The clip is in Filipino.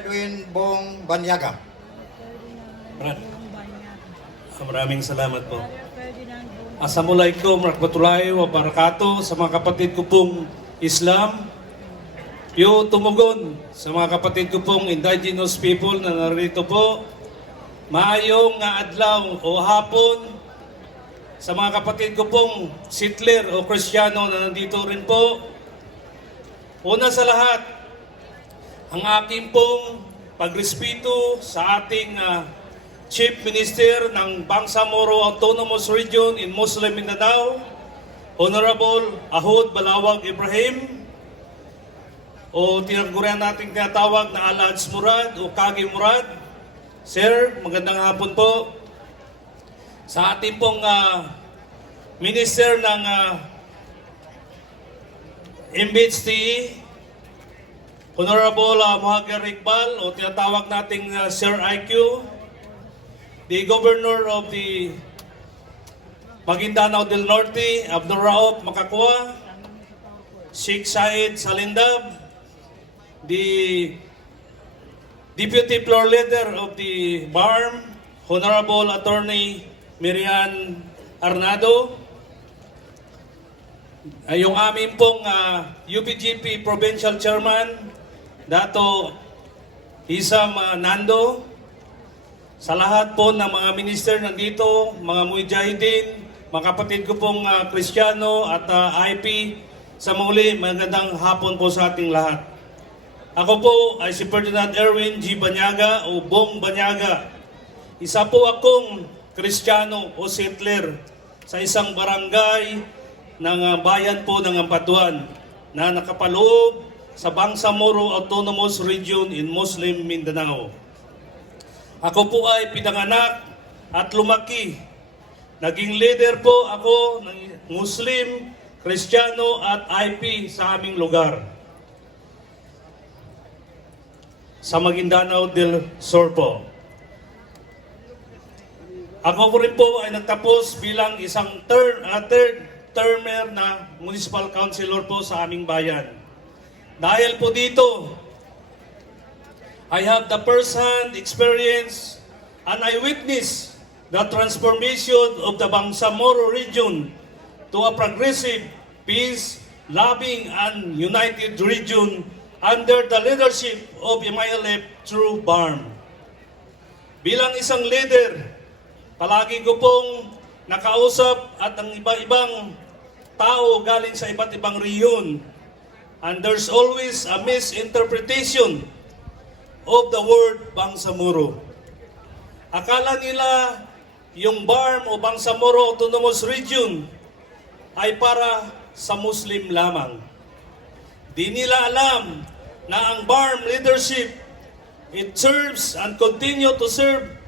Edwin Bong Banyaga. Brad, maraming salamat po. Assalamualaikum warahmatullahi wabarakatuh sa mga kapatid ko pong Islam. Yo tumugon sa mga kapatid ko pong indigenous people na narito po. Maayong nga adlaw o hapon sa mga kapatid ko pong Sitler o Kristiyano na nandito rin po. Una sa lahat, ang aking pong pagrespeto sa ating ah, Chief Minister ng Bangsamoro Autonomous Region in Muslim Mindanao, Honorable Ahod Balawag Ibrahim, o tinagurian natin tinatawag na Alads Murad o Kagi Murad. Sir, magandang hapon po. Sa ating pong ah, Minister ng uh, MHTE, Honorable uh, Mohagar Iqbal o tinatawag nating uh, Sir IQ, the Governor of the Maguindanao del Norte, Abdul Rauf Makakwa, Sheikh Said Salindab, the Deputy Floor Leader of the BARM, Honorable Attorney Miriam Arnado, ay yung aming pong ah, UPGP Provincial Chairman, Dato Isam ah, Nando, sa lahat po ng mga minister nandito, mga mujahidin, mga kapatid ko pong ah, Kristiyano at ah, IP, sa muli, magandang hapon po sa ating lahat. Ako po ay si Ferdinand Erwin G. Banyaga o Bong Banyaga. Isa po akong Kristiyano o settler sa isang barangay ng ah, bayan po ng Ampatuan na nakapaloob sa Bangsamoro Autonomous Region in Muslim Mindanao. Ako po ay pinanganak at lumaki. Naging leader po ako ng Muslim, Kristiyano at IP sa aming lugar. Sa Maguindanao del Sur po. Ako po rin po ay nagtapos bilang isang third, uh, third termer na municipal councilor po sa aming bayan. Dahil po dito, I have the first-hand experience and I witness the transformation of the Bangsamoro region to a progressive, peace, loving, and united region under the leadership of MILF through BARM. Bilang isang leader, palagi ko pong nakausap at ang iba-ibang tao galing sa iba't ibang riyon. And there's always a misinterpretation of the word Bangsamoro. Akala nila yung BARM o Bangsamoro Autonomous Region ay para sa Muslim lamang. Di nila alam na ang BARM leadership, it serves and continue to serve